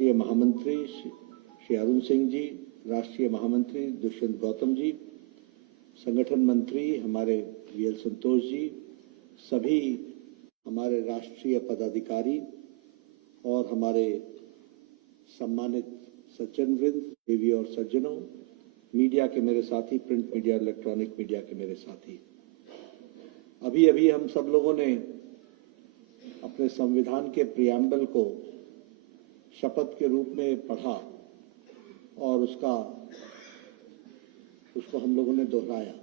राष्ट्रीय महामंत्री श्री अरुण सिंह जी, राष्ट्रीय महामंत्री दुष्यंत गौतम जी, संगठन मंत्री हमारे वीएल संतोष जी, सभी हमारे राष्ट्रीय पदाधिकारी और हमारे सम्मानित सज्जन वृंद, देवी और सज्जनों, मीडिया के मेरे साथी, प्रिंट मीडिया, इलेक्ट्रॉनिक मीडिया के मेरे साथी, अभी अभी हम सब लोगों ने अपने संविधान के प्रियम्बल को शपथ के रूप में पढ़ा और उसको हम लोगों ने दोहराया।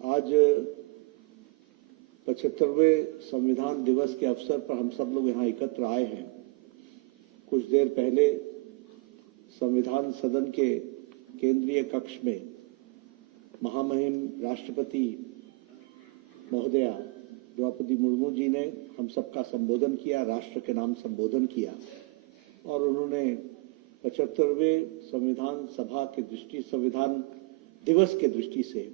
आज 75वें संविधान दिवस के अवसर पर हम सब लोग यहाँ एकत्र आए हैं। कुछ देर पहले संविधान सदन के केंद्रीय कक्ष में महामहिम राष्ट्रपति महोदया द्रौपदी मुर्मू जी ने हम सबका संबोधन किया, राष्ट्र के नाम संबोधन किया और उन्होंने 75वें संविधान सभा के संविधान दिवस के दृष्टि से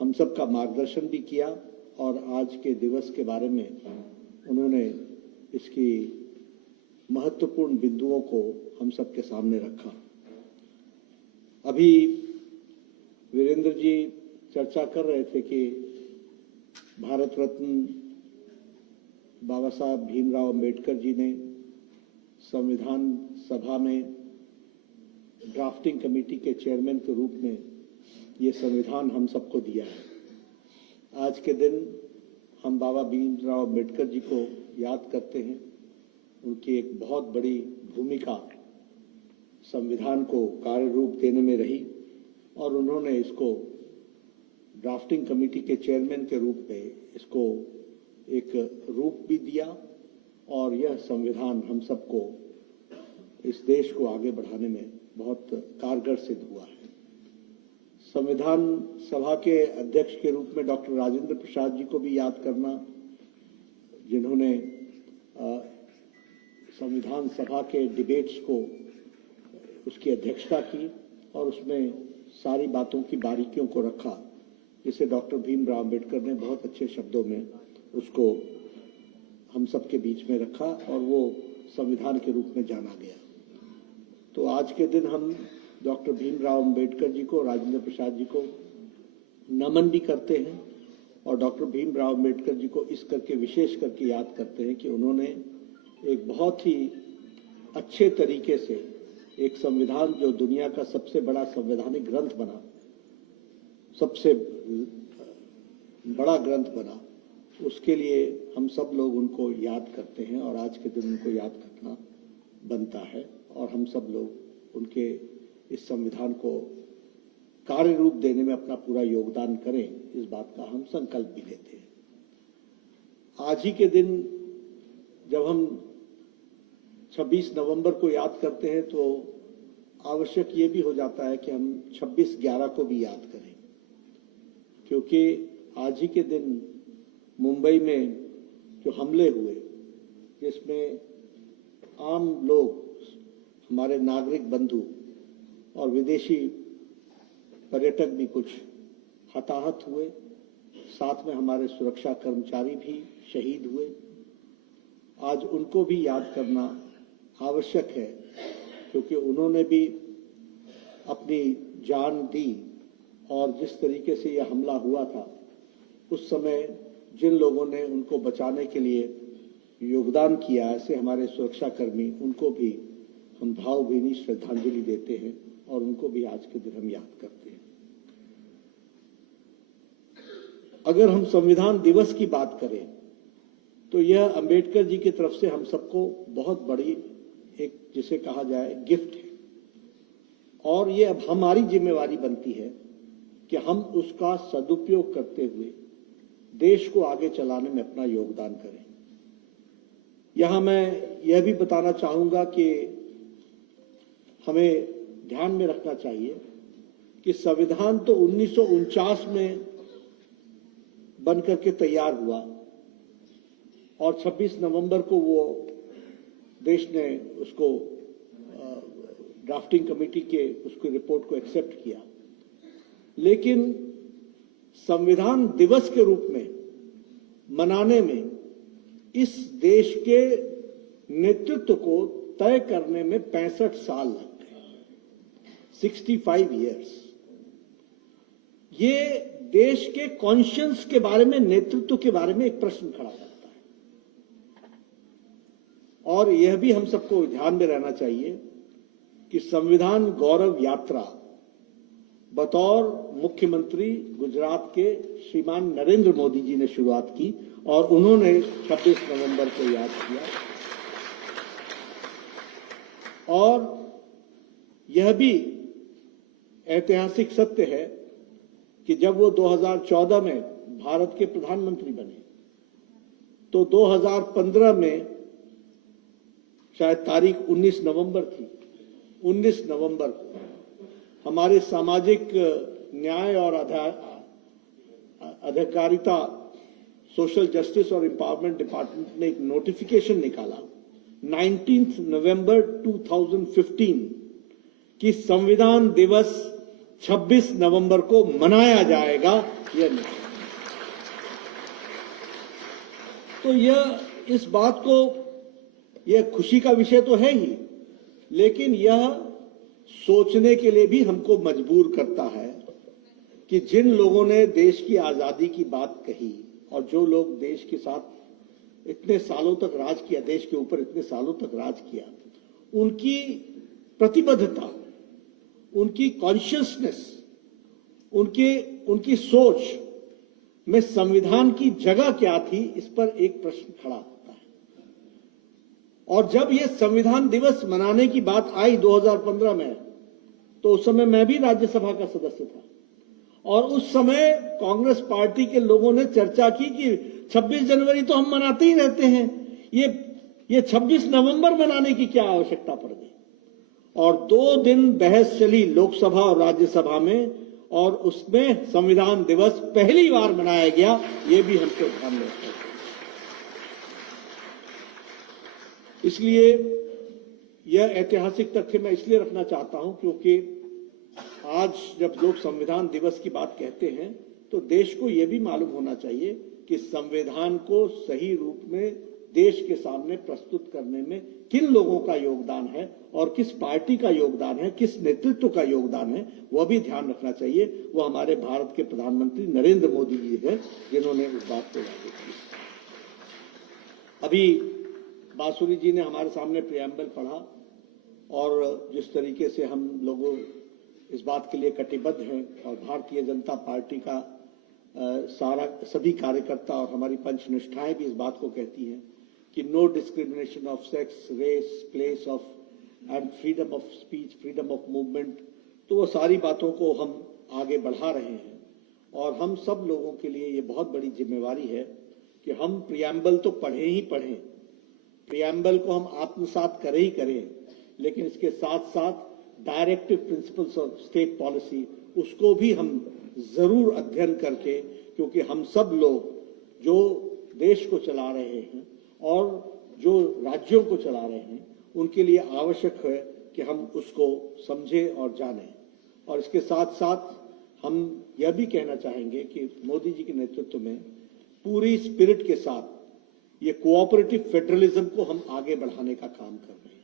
हम सबका मार्गदर्शन भी किया और आज के दिवस के बारे में उन्होंने इसकी महत्वपूर्ण बिंदुओं को हम सबके सामने रखा। अभी वीरेंद्र जी चर्चा कर रहे थे कि भारत रत्न बाबा साहब भीमराव अंबेडकर जी ने संविधान सभा में ड्राफ्टिंग कमेटी के चेयरमैन के रूप में ये संविधान हम सबको दिया है। आज के दिन हम बाबा भीमराव अंबेडकर जी को याद करते हैं। उनकी एक बहुत बड़ी भूमिका संविधान को कार्य रूप देने में रही और उन्होंने इसको ड्राफ्टिंग कमेटी के चेयरमैन के रूप में इसको एक रूप भी दिया और यह संविधान हम सबको, इस देश को आगे बढ़ाने में बहुत कारगर सिद्ध हुआ है। संविधान सभा के अध्यक्ष के रूप में डॉक्टर राजेंद्र प्रसाद जी को भी याद करना, जिन्होंने संविधान सभा के डिबेट्स को उसकी अध्यक्षता की और उसमें सारी बातों की बारीकियों को रखा, जिसे डॉक्टर भीमराव अंबेडकर ने बहुत अच्छे शब्दों में उसको हम सबके बीच में रखा और वो संविधान के रूप में जाना गया। तो आज के दिन हम डॉक्टर भीमराव अंबेडकर जी को, राजेंद्र प्रसाद जी को नमन भी करते हैं और डॉक्टर भीमराव अंबेडकर जी को इस करके विशेष करके याद करते हैं कि उन्होंने एक बहुत ही अच्छे तरीके से एक संविधान जो दुनिया का सबसे बड़ा संवैधानिक ग्रंथ बना, सबसे बड़ा ग्रंथ बना, उसके लिए हम सब लोग उनको याद करते हैं और आज के दिन उनको याद करना बनता है और हम सब लोग उनके इस संविधान को कार्य रूप देने में अपना पूरा योगदान करें, इस बात का हम संकल्प भी लेते हैं। आज ही के दिन जब हम 26 नवंबर को याद करते हैं तो आवश्यक ये भी हो जाता है कि हम 26/11 को भी याद करें, क्योंकि आज ही के दिन मुंबई में जो हमले हुए, जिसमें आम लोग, हमारे नागरिक बंधु और विदेशी पर्यटक भी कुछ हताहत हुए, साथ में हमारे सुरक्षा कर्मचारी भी शहीद हुए। आज उनको भी याद करना आवश्यक है, क्योंकि उन्होंने भी अपनी जान दी और जिस तरीके से यह हमला हुआ था, उस समय जिन लोगों ने उनको बचाने के लिए योगदान किया, ऐसे हमारे सुरक्षा कर्मी, उनको भी हम भावभीनी श्रद्धांजलि देते हैं और उनको भी आज के दिन हम याद करते हैं। अगर हम संविधान दिवस की बात करें तो यह अंबेडकर जी की तरफ से हम सबको बहुत बड़ी एक, जिसे कहा जाए, गिफ्ट है और ये अब हमारी जिम्मेवारी बनती है कि हम उसका सदुपयोग करते हुए देश को आगे चलाने में अपना योगदान करें। यहां मैं यह भी बताना चाहूंगा कि हमें ध्यान में रखना चाहिए कि संविधान तो 1949 में बनकर के तैयार हुआ और 26 नवंबर को वो देश ने उसको ड्राफ्टिंग कमेटी के उसकी रिपोर्ट को एक्सेप्ट किया, लेकिन संविधान दिवस के रूप में मनाने में इस देश के नेतृत्व को तय करने में 65 साल लग गए, 65 इयर्स। ये देश के कॉन्शियंस के बारे में, नेतृत्व के बारे में एक प्रश्न खड़ा करता है। और यह भी हम सबको ध्यान में रहना चाहिए कि संविधान गौरव यात्रा बतौर मुख्यमंत्री गुजरात के श्रीमान नरेंद्र मोदी जी ने शुरुआत की और उन्होंने 26 नवंबर को याद किया। और यह भी ऐतिहासिक सत्य है कि जब वो 2014 में भारत के प्रधानमंत्री बने तो 2015 में शायद तारीख 19 नवंबर थी, 19 नवंबर को हमारे सामाजिक न्याय और अधिकारिता, सोशल जस्टिस और एम्पावरमेंट डिपार्टमेंट ने एक नोटिफिकेशन निकाला 19 नवंबर 2015 कि संविधान दिवस 26 नवंबर को मनाया जाएगा। यह नहीं, तो यह इस बात को, यह खुशी का विषय तो है ही, लेकिन यह सोचने के लिए भी हमको मजबूर करता है कि जिन लोगों ने देश की आजादी की बात कही और जो लोग देश के साथ इतने सालों तक राज किया, देश के ऊपर इतने सालों तक राज किया, उनकी प्रतिबद्धता, उनकी कॉन्शियसनेस, उनकी सोच में संविधान की जगह क्या थी, इस पर एक प्रश्न खड़ा होता है। और जब यह संविधान दिवस मनाने की बात आई 2015 में, तो उस समय मैं भी राज्यसभा का सदस्य था और उस समय कांग्रेस पार्टी के लोगों ने चर्चा की कि 26 जनवरी तो हम मनाते ही रहते हैं, ये 26 नवंबर मनाने की क्या आवश्यकता पड़ गई। और 2 दिन बहस चली लोकसभा और राज्यसभा में और उसमें संविधान दिवस पहली बार मनाया गया। ये भी हमको ध्यान में रखना चाहिए। इसलिए यह ऐतिहासिक तथ्य मैं इसलिए रखना चाहता हूं क्योंकि आज जब लोग संविधान दिवस की बात कहते हैं तो देश को यह भी मालूम होना चाहिए कि संविधान को सही रूप में देश के सामने प्रस्तुत करने में किन लोगों का योगदान है और किस पार्टी का योगदान है, किस नेतृत्व का योगदान है, वह भी ध्यान रखना चाहिए। वो हमारे भारत के प्रधानमंत्री नरेंद्र मोदी जी हैं जिन्होंने इस बात को लागू की। अभी बांसुरी जी ने हमारे सामने प्रियम्बल पढ़ा और जिस तरीके से हम लोगों इस बात के लिए कटिबद्ध हैं और भारतीय जनता पार्टी का सभी कार्यकर्ता और हमारी पंचनिष्ठाएं भी इस बात को कहती हैं कि no discrimination of sex, race, place of and freedom of speech, freedom of movement, तो वो सारी बातों को हम आगे बढ़ा रहे हैं। और हम सब लोगों के लिए ये बहुत बड़ी जिम्मेवारी है कि हम प्रियम्बल तो पढ़े ही पढ़ें, प्रियम्बल को हम आत्मसात करें ही करें, लेकिन इसके साथ साथ directive principles of state policy उसको भी हम जरूर अध्ययन करके, क्योंकि हम सब लोग जो देश को चला रहे हैं और जो राज्यों को चला रहे हैं उनके लिए आवश्यक है कि हम उसको समझें और जानें। और इसके साथ साथ हम यह भी कहना चाहेंगे कि मोदी जी के नेतृत्व में पूरी स्पिरिट के साथ ये कोऑपरेटिव फेडरलिज्म को हम आगे बढ़ाने का काम कर रहे हैं।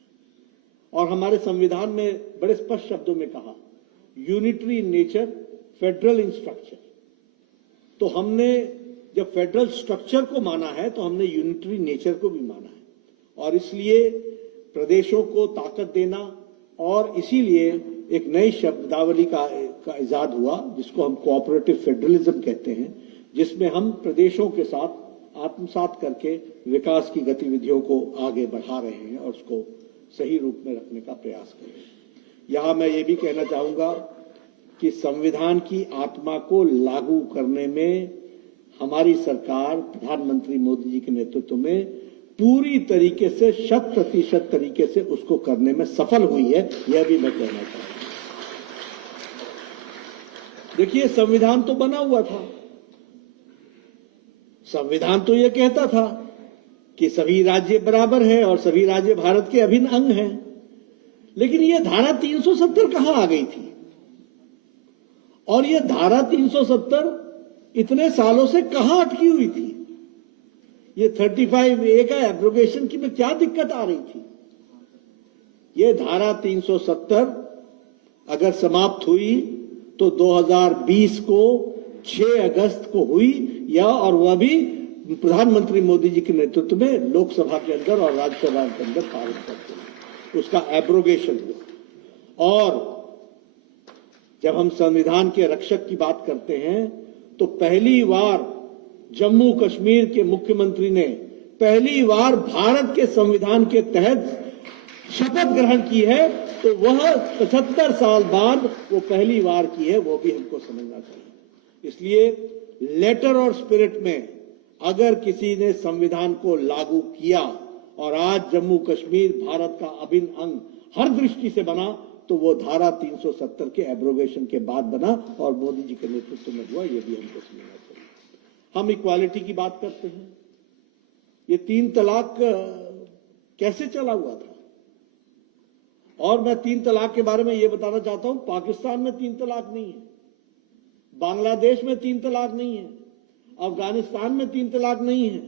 और हमारे संविधान में बड़े स्पष्ट शब्दों में कहा unitary in nature, federal in structure. तो हमने जब फेडरल स्ट्रक्चर को माना है तो हमने यूनिटरी नेचर को भी माना है और इसलिए प्रदेशों को ताकत देना और इसीलिए एक नई शब्दावली का इजाद हुआ जिसको हम कोऑपरेटिव फेडरलिज्म कहते हैं, जिसमें हम प्रदेशों के साथ आत्मसात करके विकास की गतिविधियों को आगे बढ़ा रहे हैं और उसको सही रूप में रखने का प्रयास कर रहे हैं। यहां मैं ये भी कहना चाहूंगा कि संविधान की आत्मा को लागू करने में हमारी सरकार प्रधानमंत्री मोदी जी के नेतृत्व में पूरी तरीके से 100% तरीके से उसको करने में सफल हुई है, यह भी मैं कहना चाहूंगा। देखिए, संविधान तो बना हुआ था, संविधान तो यह कहता था कि सभी राज्य बराबर हैं और सभी राज्य भारत के अभिन्न अंग हैं, लेकिन यह धारा 370 कहां आ गई थी और यह धारा 370 इतने सालों से कहां अटकी हुई थी। ये 35A का एब्रोगेशन की में क्या दिक्कत आ रही थी? ये धारा 370 अगर समाप्त हुई तो 2020 को 6 अगस्त को हुई, या और वह भी प्रधानमंत्री मोदी जी के नेतृत्व में लोकसभा के अंदर और राज्यसभा के अंदर पारित करते हैं, उसका एब्रोगेशन हुआ। और जब हम संविधान के रक्षक की बात करते हैं तो पहली बार जम्मू कश्मीर के मुख्यमंत्री ने पहली बार भारत के संविधान के तहत शपथ ग्रहण की है, तो वह 75 साल बाद वो पहली बार की है, वो भी हमको समझना चाहिए। इसलिए लेटर और स्पिरिट में अगर किसी ने संविधान को लागू किया और आज जम्मू कश्मीर भारत का अभिन्न अंग हर दृष्टि से बना, तो वो धारा 370 के एब्रोगेशन के बाद बना और मोदी जी के नेतृत्व में हुआ, ये भी हमको समझना चाहिए। हम इक्वालिटी की बात करते हैं, ये 3 तलाक कैसे चला हुआ था? और मैं 3 तलाक के बारे में ये बताना चाहता हूं, पाकिस्तान में 3 तलाक नहीं है, बांग्लादेश में 3 तलाक नहीं है, अफगानिस्तान में 3 तलाक नहीं है,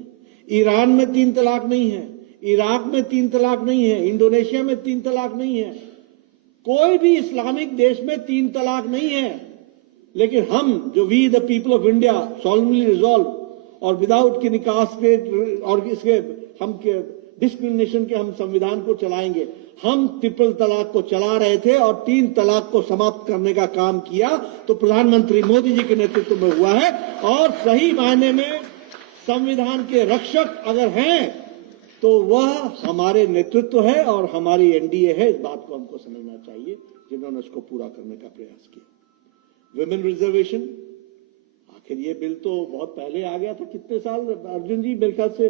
ईरान में 3 तलाक नहीं है, इराक में 3 तलाक नहीं है, इंडोनेशिया में 3 तलाक नहीं है, कोई भी इस्लामिक देश में 3 तलाक नहीं है। लेकिन हम जो we the people of India solemnly resolve और विदाउट की निकास के और इसके हम डिस्क्रिमिनेशन के हम संविधान को चलाएंगे, हम ट्रिपल तलाक को चला रहे थे और 3 तलाक को समाप्त करने का काम किया तो प्रधानमंत्री मोदी जी के नेतृत्व में हुआ है। और सही मायने में संविधान के रक्षक अगर हैं तो वह हमारे नेतृत्व है और हमारी एनडीए है, इस बात को हमको समझना चाहिए, जिन्होंने उसको पूरा करने का प्रयास किया। विमेन रिजर्वेशन, आखिर ये बिल तो बहुत पहले आ गया था, कितने साल अर्जुन जी? मेरे ख्याल से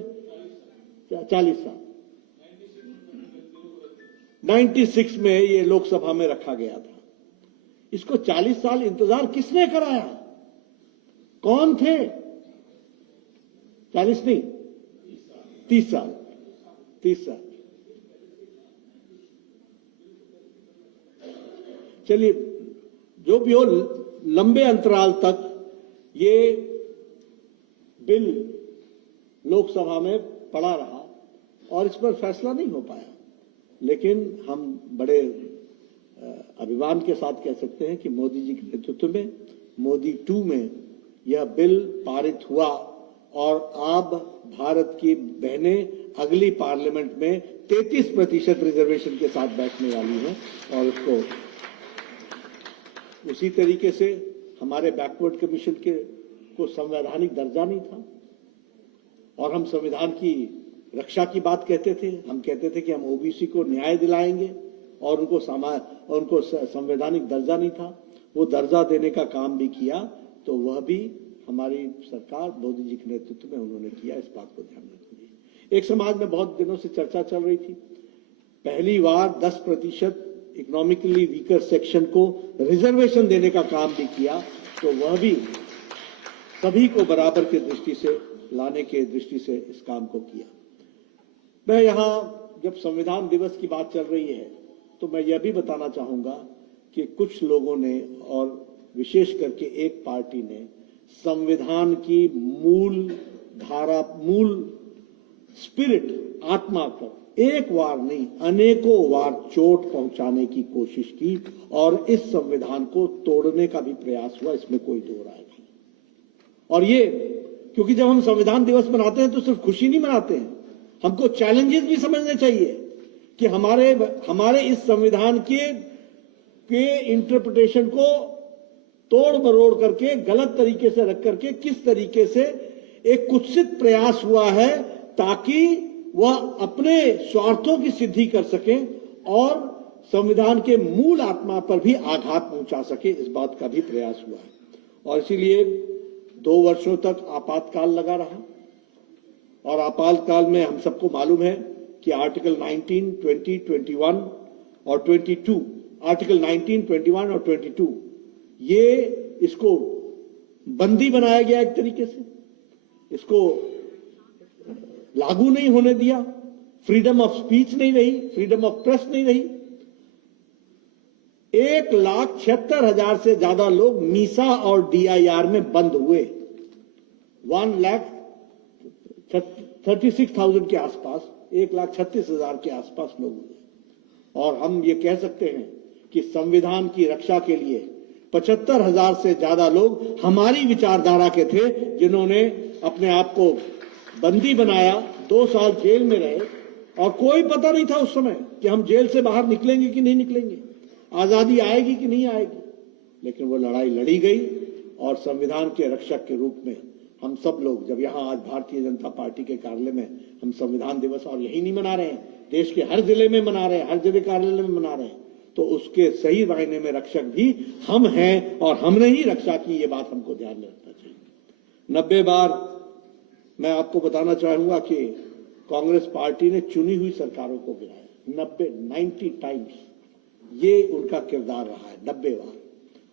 40 साल, 96 में ये लोकसभा में रखा गया था। इसको 40 साल इंतजार किसने कराया? कौन थे? 40 नहीं, 30 साल। चलिए, जो भी हो, लंबे अंतराल तक ये बिल लोकसभा में पड़ा रहा और इस पर फैसला नहीं हो पाया। लेकिन हम बड़े अभिमान के साथ कह सकते हैं कि मोदी जी के नेतृत्व में मोदी 2 में यह बिल पारित हुआ और अब भारत की बहनें अगली पार्लियामेंट में 33% रिजर्वेशन के साथ बैठने वाली हैं। और उसको उसी तरीके से हमारे बैकवर्ड कमीशन को संवैधानिक दर्जा नहीं था और हम संविधान की रक्षा की बात कहते थे। हम कहते थे कि हम ओबीसी को न्याय दिलाएंगे और उनको संवैधानिक दर्जा नहीं था, वो दर्जा देने का काम भी किया, तो वह भी हमारी सरकार मोदी जी के नेतृत्व में उन्होंने किया। इस बात को ध्यान रखिए। एक समाज में बहुत दिनों से चर्चा चल रही थी, पहली बार 10% इकोनॉमिकली वीकर सेक्शन को रिजर्वेशन देने का काम भी किया, तो वह भी सभी को बराबर की दृष्टि से लाने के दृष्टि से इस काम को किया। मैं यहां जब संविधान दिवस की बात चल रही है तो मैं यह भी बताना चाहूंगा कि कुछ लोगों ने और विशेष करके एक पार्टी ने संविधान की मूल धारा, मूल स्पिरिट, आत्मा पर एक बार नहीं अनेकों बार चोट पहुंचाने की कोशिश की और इस संविधान को तोड़ने का भी प्रयास हुआ, इसमें कोई दो राय नहीं। और ये क्योंकि जब हम संविधान दिवस मनाते हैं तो सिर्फ खुशी नहीं मनाते हैं, हमको चैलेंजेस भी समझने चाहिए कि हमारे इस संविधान के इंटरप्रिटेशन को तोड़ मरोड़ करके गलत तरीके से रख करके किस तरीके से एक कुत्सित प्रयास हुआ है ताकि वह अपने स्वार्थों की सिद्धि कर सके और संविधान के मूल आत्मा पर भी आघात पहुंचा सके, इस बात का भी प्रयास हुआ है। और इसीलिए 2 वर्षों तक आपातकाल लगा रहा और आपातकाल में हम सबको मालूम है कि आर्टिकल 19, 20, 21 और 22, आर्टिकल 19, 21 और 22 ये इसको बंदी बनाया गया, एक तरीके से इसको लागू नहीं होने दिया, फ्रीडम ऑफ स्पीच नहीं रही, फ्रीडम ऑफ प्रेस नहीं रही। 1,76,000 से ज्यादा लोग मीसा और डीआईआर में बंद हुए। 36,000 के आसपास, 1,36,000 के आसपास लोग हुए। और हम ये कह सकते हैं कि संविधान की रक्षा के लिए 75,000 से ज्यादा लोग हमारी विचारधारा के थे, जिन्होंने अपने आप को बंदी बनाया, 2 साल जेल में रहे और कोई पता नहीं था उस समय कि हम जेल से बाहर निकलेंगे कि नहीं निकलेंगे, आजादी आएगी कि नहीं आएगी। लेकिन वो लड़ाई लड़ी गई और संविधान के रक्षक के रूप में हम सब लोग, जब यहाँ आज भारतीय जनता पार्टी के कार्यालय में हम संविधान दिवस और यही नहीं मना रहे हैं, देश के हर जिले में मना रहे हैं, हर जिले कार्यालय में मना रहे हैं, तो उसके सही मायने में रक्षक भी हम हैं और हमने ही रक्षा की, ये बात हमको ध्यान में रखना चाहिए। 90 बार मैं आपको बताना चाहूंगा कि कांग्रेस पार्टी ने चुनी हुई सरकारों को गिराया, 90 टाइम्स ये उनका किरदार रहा है, 90 बार।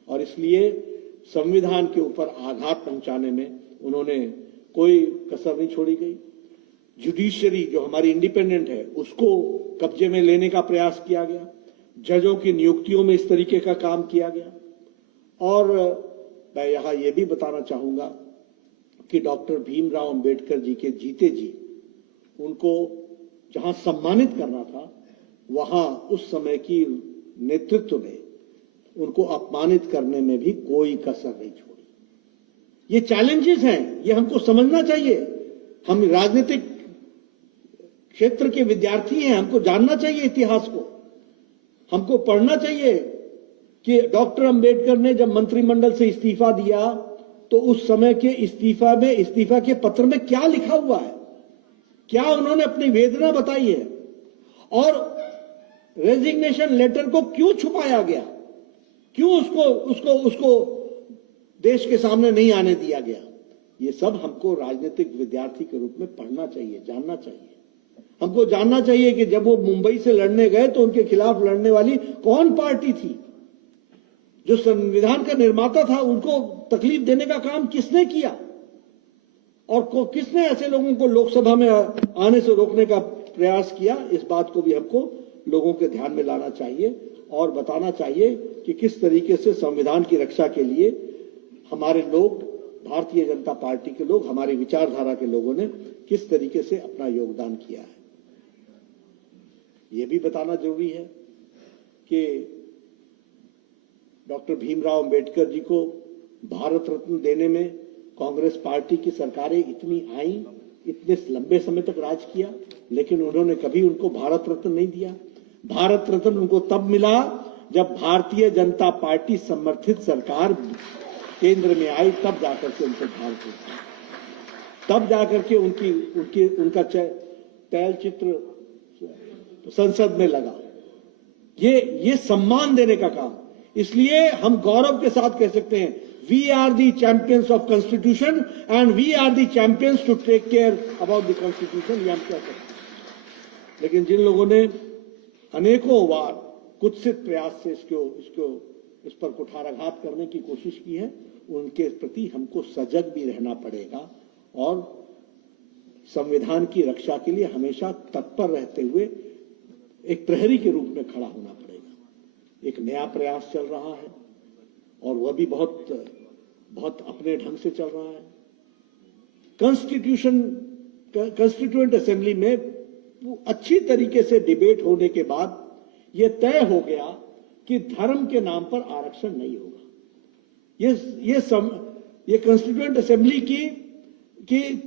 और इसलिए संविधान के ऊपर आघात पहुंचाने में उन्होंने कोई कसर नहीं छोड़ी गई। जुडिशियरी जो हमारी इंडिपेंडेंट है उसको कब्जे में लेने का प्रयास किया गया, जजों की नियुक्तियों में इस तरीके का काम किया गया। और मैं यहां यह भी बताना चाहूंगा कि डॉक्टर भीमराव अंबेडकर जी के जीते जी उनको जहां सम्मानित करना था, वहां उस समय की नेतृत्व ने उनको अपमानित करने में भी कोई कसर नहीं छोड़ी। ये चैलेंजेस हैं, ये हमको समझना चाहिए। हम राजनीतिक क्षेत्र के विद्यार्थी हैं, हमको जानना चाहिए इतिहास को, हमको पढ़ना चाहिए कि डॉक्टर अंबेडकर ने जब मंत्रिमंडल से इस्तीफा दिया तो उस समय के इस्तीफा के पत्र में क्या लिखा हुआ है, क्या उन्होंने अपनी वेदना बताई है, और रेजिग्नेशन लेटर को क्यों छुपाया गया, क्यों उसको देश के सामने नहीं आने दिया गया। ये सब हमको राजनीतिक विद्यार्थी के रूप में पढ़ना चाहिए, जानना चाहिए। हमको जानना चाहिए कि जब वो मुंबई से लड़ने गए तो उनके खिलाफ लड़ने वाली कौन पार्टी थी, जो संविधान का निर्माता था, उनको तकलीफ देने का काम किसने किया, और किसने ऐसे लोगों को लोकसभा में आने से रोकने का प्रयास किया। इस बात को भी हमको लोगों के ध्यान में लाना चाहिए और बताना चाहिए कि किस तरीके से संविधान की रक्षा के लिए हमारे लोग, भारतीय जनता पार्टी के लोग, हमारी विचारधारा के लोगों ने किस तरीके से अपना योगदान किया है। यह भी बताना जरूरी है कि डॉक्टर भीमराव अंबेडकर जी को भारत रत्न देने में कांग्रेस पार्टी की सरकारें इतनी आई, इतने लंबे समय तक राज किया, लेकिन उन्होंने कभी उनको भारत रत्न नहीं दिया। भारत रत्न उनको तब मिला जब भारतीय जनता पार्टी समर्थित सरकार केंद्र में आई, तब जाकर के उनको भारत रत्न, तब जाकर के उनका तैल चित्र संसद में लगा। ये सम्मान देने का काम। इसलिए हम गौरव के साथ कह सकते हैं, we are the champions of constitution and we are the champions to take care about the constitution, ये हम कह सकते हैं। लेकिन जिन लोगों ने अनेकों बार कुत्सित प्रयास से इस पर कुठाराघात करने की कोशिश की है, उनके प्रति हमको सजग भी रहना पड़ेगा और संविधान की रक्षा के लिए हमेशा तत्पर रहते हुए एक प्रहरी के रूप में खड़ा होना पड़ेगा। एक नया प्रयास चल रहा है और वह भी बहुत अपने ढंग से चल रहा है। कॉन्स्टिट्यूएंट असेंबली में अच्छी तरीके से डिबेट होने के बाद यह तय हो गया कि धर्म के नाम पर आरक्षण नहीं होगा। ये कॉन्स्टिट्यूएंट असेंबली की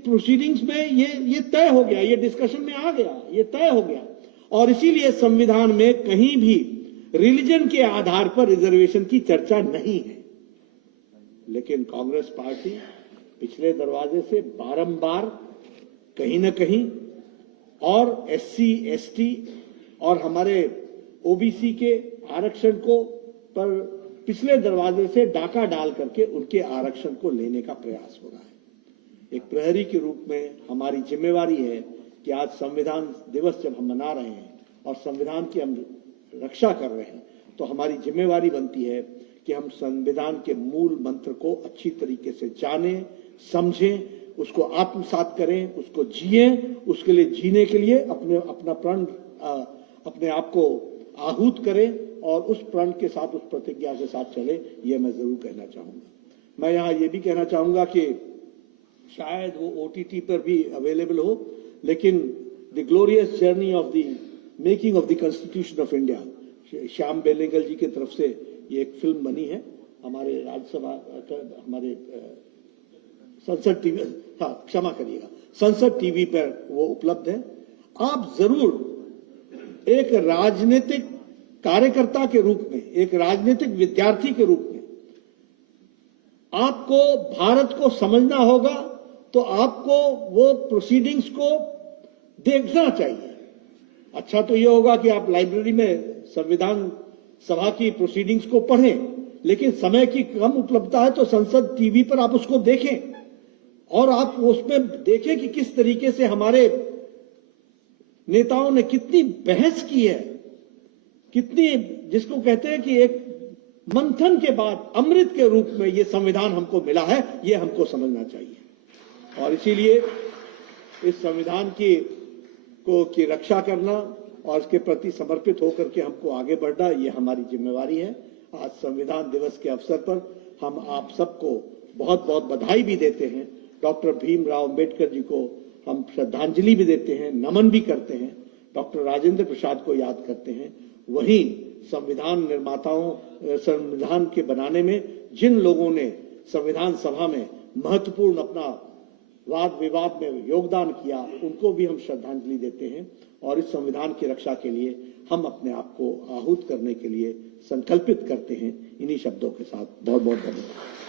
प्रोसीडिंग्स में ये तय हो गया, ये डिस्कशन में आ गया, ये तय हो गया। और इसीलिए संविधान में कहीं भी रिलीजन के आधार पर रिजर्वेशन की चर्चा नहीं है। लेकिन कांग्रेस पार्टी पिछले दरवाजे से बारंबार कहीं न कहीं और एससी, एसटी और हमारे ओबीसी के आरक्षण को पर पिछले दरवाजे से डाका डाल करके उनके आरक्षण को लेने का प्रयास हो रहा है। एक प्रहरी के रूप में हमारी जिम्मेवारी है कि आज संविधान दिवस जब हम मना रहे हैं और संविधान की हम रक्षा कर रहे हैं, तो हमारी जिम्मेवारी बनती है कि हम संविधान के मूल मंत्र को अच्छी तरीके से जानें, समझें, उसको आत्मसात करें, उसको जिएं, उसके लिए जीने के लिए अपना प्रण, अपने आप को आहूत करें और उस प्रण के साथ, उस प्रतिज्ञा के साथ चले। ये मैं जरूर कहना चाहूंगा। मैं यहाँ ये भी कहना चाहूंगा कि शायद वो OTT पर भी अवेलेबल हो, लेकिन the glorious journey of the making of the constitution of India, Shyam Benegal ji की तरफ से ये एक फिल्म बनी है हमारे राज्यसभा, हमारे संसद टीवी, हाँ क्षमा करिएगा, संसद टीवी पर वो उपलब्ध है। आप जरूर एक राजनीतिक कार्यकर्ता के रूप में, एक राजनीतिक विद्यार्थी के रूप में आपको भारत को समझना होगा, तो आपको वो प्रोसीडिंग्स को देखना चाहिए। अच्छा तो ये होगा कि आप लाइब्रेरी में संविधान सभा की प्रोसीडिंग्स को पढ़ें, लेकिन समय की कम उपलब्धता है तो संसद टीवी पर आप उसको देखें और आप उसमें देखें कि किस तरीके से हमारे नेताओं ने कितनी बहस की है, कितनी, जिसको कहते हैं कि एक मंथन के बाद अमृत के रूप में ये संविधान हमको मिला है, ये हमको समझना चाहिए। और इसीलिए इस संविधान की रक्षा करना और इसके प्रति समर्पित होकर के हमको आगे बढ़ना, ये हमारी जिम्मेवारी है। आज संविधान दिवस के अवसर पर हम आप सबको बहुत बहुत बधाई भी देते हैं। डॉक्टर भीमराव अंबेडकर जी को हम श्रद्धांजलि भी देते हैं, नमन भी करते हैं, डॉक्टर राजेंद्र प्रसाद को याद करते हैं। वहीं संविधान निर्माताओं, संविधान के बनाने में जिन लोगों ने संविधान सभा में महत्वपूर्ण अपना वाद विवाद में योगदान किया, उनको भी हम श्रद्धांजलि देते हैं और इस संविधान की रक्षा के लिए हम अपने आप को आहूत करने के लिए संकल्पित करते हैं। इन्हीं शब्दों के साथ बहुत बहुत धन्यवाद।